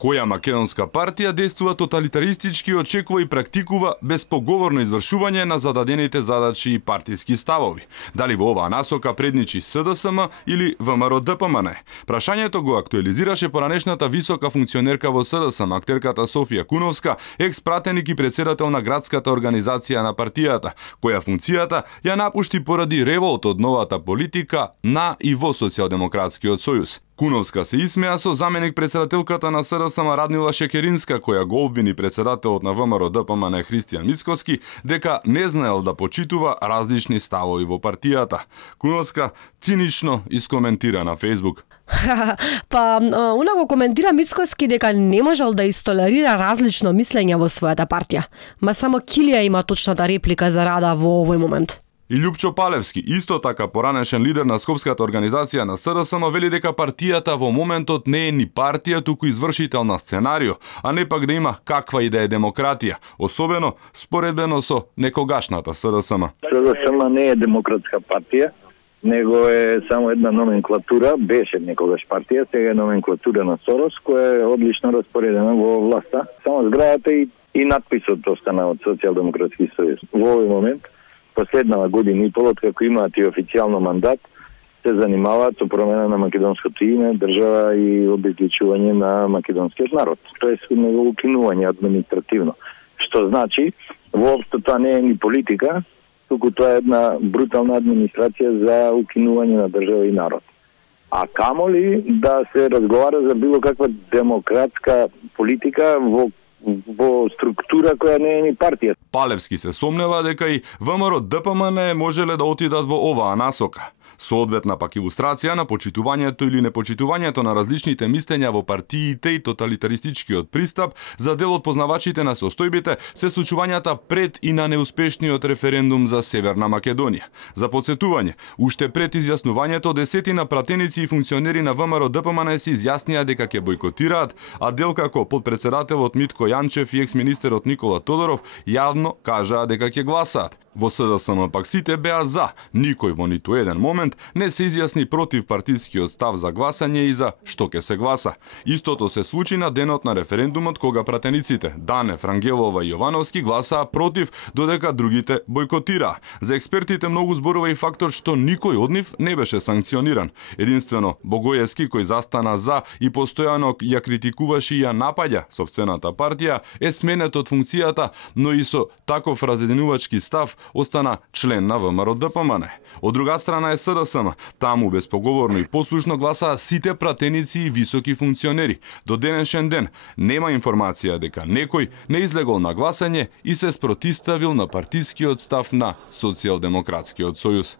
Која македонска партија действува тоталитаристички, очекува и практикува безпоговорно извршување на зададените задачи и партиски ставови? Дали во оваа насока предничи СДСМ или ВМРО-ДПМН? Прашањето го актуализираше поранешната висока функционерка во СДСМ, актерката Софија Куновска, екс-пратеник и председател на градската организација на партијата, која функцијата ја напушти поради револт од новата политика на и во Социјалдемократскиот сојуз. Куновска се исмеа со заменик председателката на СДСМ Радмила Шекеринска, која го обвини председателот на ВМРО-ДПМН Христијан Мицкоски дека не знаел да почитува различни ставови во партијата. Куновска цинично искоментира на Фејсбук. Она го коментира Мицкоски дека не можел да истолерира различно мислење во својата партија. Ма само Килија има точната реплика за Рада во овој момент. И Љупчо Палевски, исто така поранешен лидер на Скопската организација на СДСМ, вели дека партијата во моментот не е ни партија, туку извршител на сценарио, а не пак да има каква и да е демократија, особено споредбено со некогашната СДСМ. СДСМ не е демократска партија, него е само една номенклатура, беше некогаш партија, сега е номенклатура на Сорос, која е одлично распоредена во власта. Само зградата и надписот остана од Социјалдемократски сојуз. Во овој момент, последнава година и пол, како имаат и официјално мандат, се занимаваат со промена на македонското име, држава и обезличување на македонскиот народ. Тоест, него укинување административно. Што значи, воопшто тоа не е ни политика, туку тоа е една брутална администрација за укинување на држава и народ. А камоли да се разговара за било каква демократска политика во структура која не е ни партија. Палевски се сомнева дека и ВМРО-ДПМН можеле да отидат во оваа насока. Соодветна пак илустрација на почитувањето или непочитувањето на различните мислења во партиите и тоталитаристичкиот пристап за дел од познавачите на состојбите се случувањата пред и на неуспешниот референдум за Северна Македонија. За потсетување, уште пред изјаснувањето, десетина пратеници и функционери на ВМРО-ДПМН се изјаснија дека ќе бойкотираат, а дел како подпредседателот Митко Јанчев и екс-министерот Никола Тодоров јавно кажаа дека ќе гласаат. Во СДСМ пак сите беа за, никој во ниту еден момент не се изјасни против партискиот став за гласање и за што ќе се гласа. Истото се случи на денот на референдумот, кога пратениците Данев, Рангелова и Јовановски гласаа против, додека другите бойкотираа. За експертите многу зборува и фактор што никој од нив не беше санкциониран. Единствено Богојевски, кој застана за и постојано ја критикуваше и ја напаѓа сопствената партија, е сменет од функцијата, но и со таков разединувачки став остана член на ВМРО-ДПМН. Од друга страна е СДСМ. Таму безпоговорно и послушно гласаа сите пратеници и високи функционери. До денешен ден нема информација дека некој не излегол на гласање и се спротиставил на партискиот став на Социјалдемократскиот сојуз.